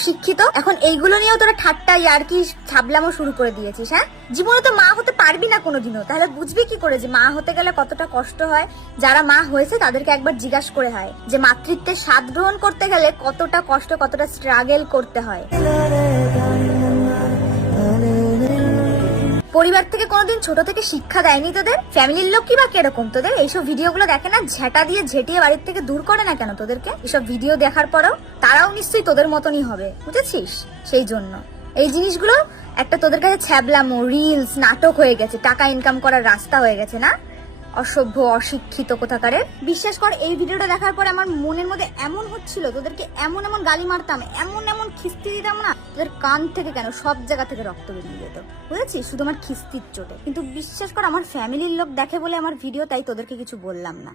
অশিক্ষিত। এখন এইগুলো নিয়েও তোরা ঠাট্টা ইয়ার্কি ছাবলামও শুরু করে দিয়েছিস। হ্যাঁ, জীবনে তো মা হতে পারবি না কোনোদিনও, তাহলে বুঝবি কি করে যে মা হতে গেলে কতটা কষ্ট হয়। যারা মা হয়েছে তাদেরকে একবার জিজ্ঞাসা করে হয় যে মাতৃত্বের স্বাদ গ্রহণ করতে গেলে কতটা কষ্ট, কতটা স্ট্রাগল করতে হয়। পরিবার থেকে কোনোদিন ছোট থেকে শিক্ষা দেয়নি তোদের? ফ্যামিলির লোক কি বা কিরকম তোদের? এইসব ভিডিওগুলো দেখে না, ঝেঁটা দিয়ে ঝেঁটিয়ে বাড়ির থেকে দূর করে না কেন তোদেরকে? এসব ভিডিও দেখার পরেও তারাও নিশ্চয়ই তোদের মতনই হবে, বুঝেছিস? সেই জন্য এই জিনিসগুলো একটা তোদের কাছে ছ্যাবলামো, রিলস, নাটক হয়ে গেছে, টাকা ইনকাম করার রাস্তা হয়ে গেছে না? অসভ্য, অশিক্ষিত কোথাকারের। বিশ্বাস কর, এই ভিডিওটা দেখার পরে আমার মনের মধ্যে এমন হচ্ছিল তোদেরকে এমন এমন গালি মারতাম, এমন এমন খিস্তি দিতাম না, তোদের কান থেকে কেন সব জায়গা থেকে রক্ত বেরিয়ে যেত, বুঝেছিস? শুধু আমার খিস্তির চোটে। কিন্তু বিশ্বাস কর, আমার ফ্যামিলির লোক দেখে বলে আমার ভিডিও, তাই তোদেরকে কিছু বললাম না।